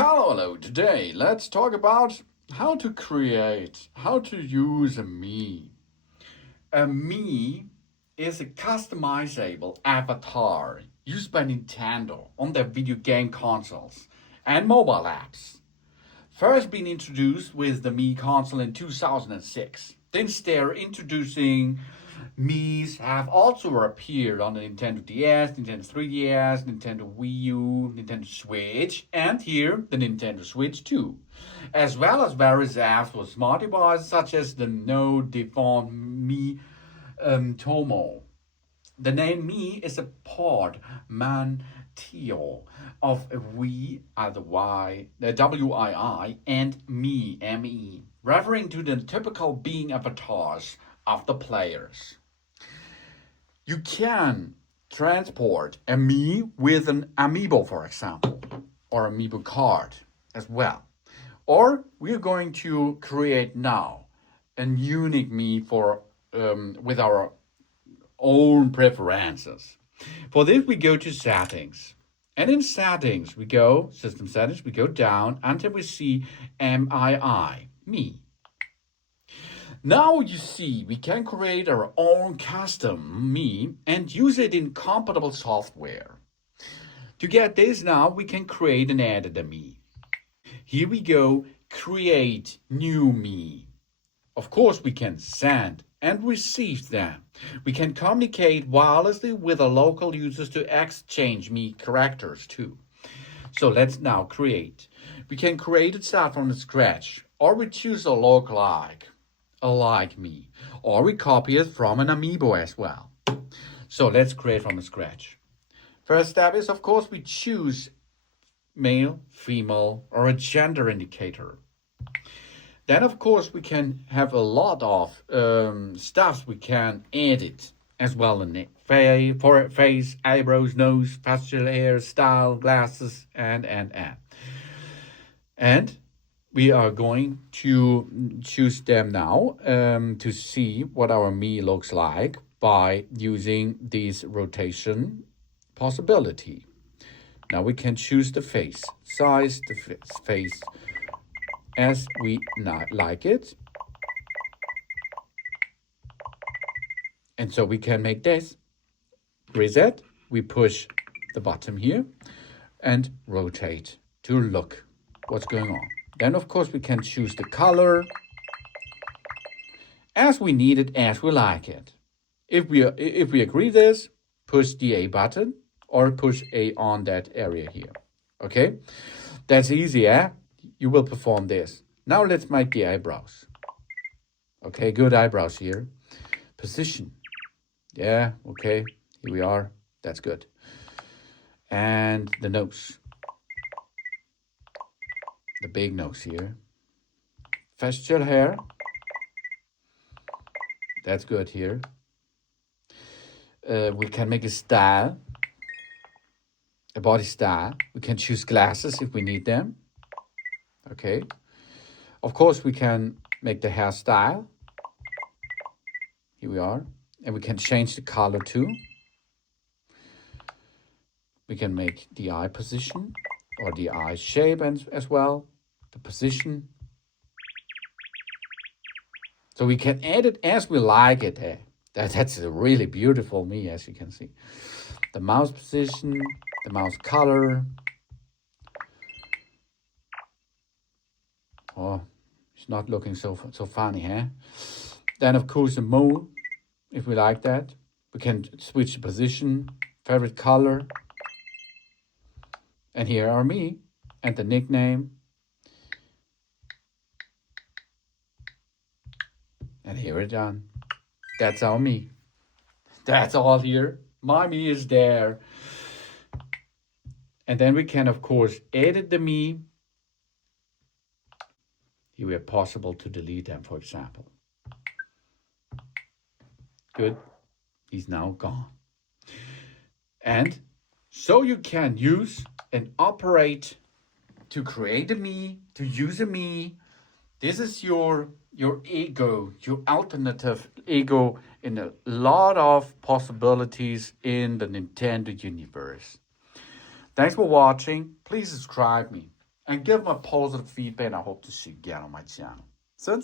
Hello. Today, let's talk about how to use a Mii. A Mii is a customizable avatar used by Nintendo on their video game consoles and mobile apps. First being introduced with the Mii console in 2006. Since they're introducing Mii's have also appeared on the Nintendo DS, Nintendo 3DS, Nintendo Wii U, Nintendo Switch, and here the Nintendo Switch 2, as well as various apps for smart devices such as the No Default Mi Tomo. The name Mii is a portmanteau of We, the Y, the WII, and Me, ME, referring to the typical being avatars of the players. You can transport a Mii with an amiibo, for example, or amiibo card as well. Or we're going to create now a unique Mii for with our own preferences. For this, we go to settings. And in settings, we go, system settings, we go down until we see MII, me. Now you see we can create our own custom Mii and use it in compatible software. To get this now, we can create and edit a Mii. Here we go, create new Mii. Of course, we can send and receive them. We can communicate wirelessly with the local users to exchange Mii characters too. So let's now create. We can create it start from scratch, or we choose a lookalike Mii, or we copy it from an amiibo as well. So let's create from scratch. First step is, of course, we choose male, female, or a gender indicator. Then, of course, we can have a lot of stuff we can edit as well in it. Face, eyebrows, nose, facial hair, style, glasses, and. And we are going to choose them now to see what our Mii looks like by using this rotation possibility. Now we can choose the face, size the face as we like it. And so we can make this. Reset, we push the button here and rotate to look what's going on. Then of course we can choose the color as we need it, as we like it. If we agree this, push the A button or push A on that area here. Okay, that's easy, eh? You will perform this. Now let's make the eyebrows. Okay, good eyebrows here. Position. Yeah, okay, here we are. That's good. And the nose. The big nose here. Facial hair. That's good here. We can make a style. A body style. We can choose glasses if we need them. Okay. Of course, we can make the hairstyle. Here we are. And we can change the color too. We can make the eye position or the eye shape as well. The position. So we can edit as we like it. That's a really beautiful Mii, as you can see. The mouse position, the mouse color. Oh, it's not looking so funny, huh? Then of course the mode, if we like that. We can switch the position, favorite color. And here are me and the nickname. And here it's done. That's our Mii. That's all here. My Mii is there. And then we can, of course, edit the Mii. Here we are possible to delete them, for example. Good. He's now gone. And so you can use and operate to create a Mii, to use a Mii. This is your ego, your alternative ego in a lot of possibilities in the Nintendo universe. Thanks for watching. Please subscribe me. and give my positive feedback. And I hope to see you again on my channel. Soon.